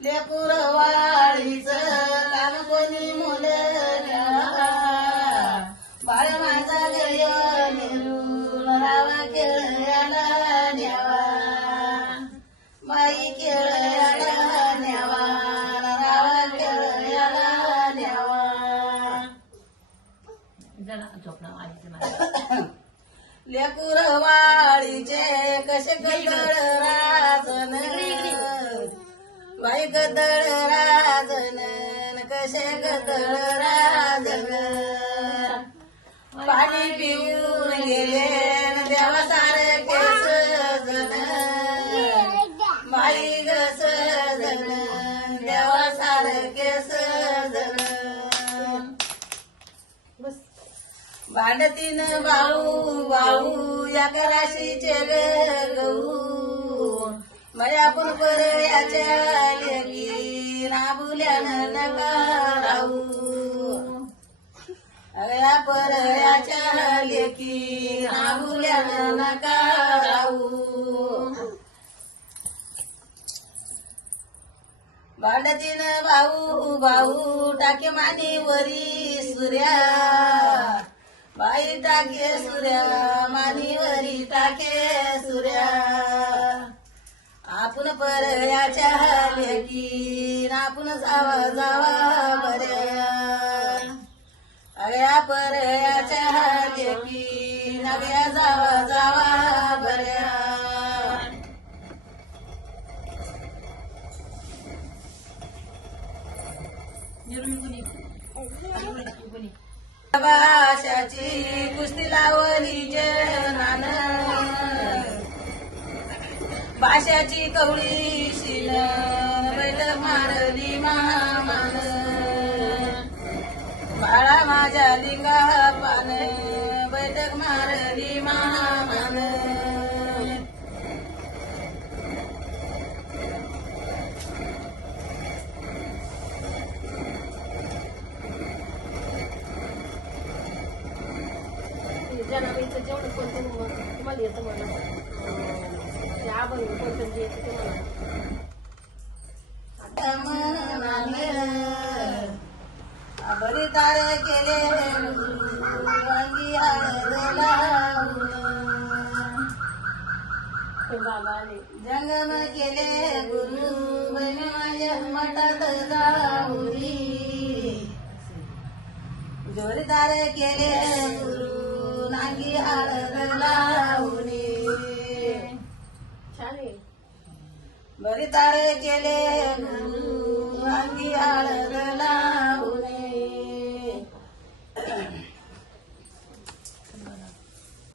लेकूर वाळीचं काम कोणी मुलं घ्यावा बाळ माझा गय निरून रावा खेळायला न्यावा बाई खेळायला न्यावा रावा खेळायला न्यावा लेकूर वाळीचे कसे गदळ राजन बाई गदळ राजन कसे गदळ राजन पाणी पिऊन गेले देवा सारखे सजन बाई ग सजन देवा सारखे सजन भांडतीन भाऊ भाऊ या कराशीचे गहू मया पण पर याच्या लेकी नाबुल्यानं नका राहू या पर याच्या लेकी नाबुल्यानं नका राहू भांडतीन भाऊ भाऊ टाके मानीवरी सूर्या बाई टाके सूर्या मानीवरी टाके सूर्या आपण परयाच्या लेकी आपण जावा जावा बऱ्या अगया परयाच्या लेकी नगया जावा जावा बऱ्या भाषाची कुस्ती लावली जनान भाषाची कवळी शिन बैल मारली मामान बाळा माझ्या लिंगा पान बैठक मारली मामान जनाबाईचं जेवढं कोणतं तुम्हाला येतं म्हणा ते आभार कोणतं जे येतं ते म्हणा बरी तारे केले वांगी हळद जंगम केले गुरु बहिणी माझ्या मठात जाऊरी जोरदार केले गुरु नांगी हळद लावणी छान आहे बरी तारे केले गुरु नांगी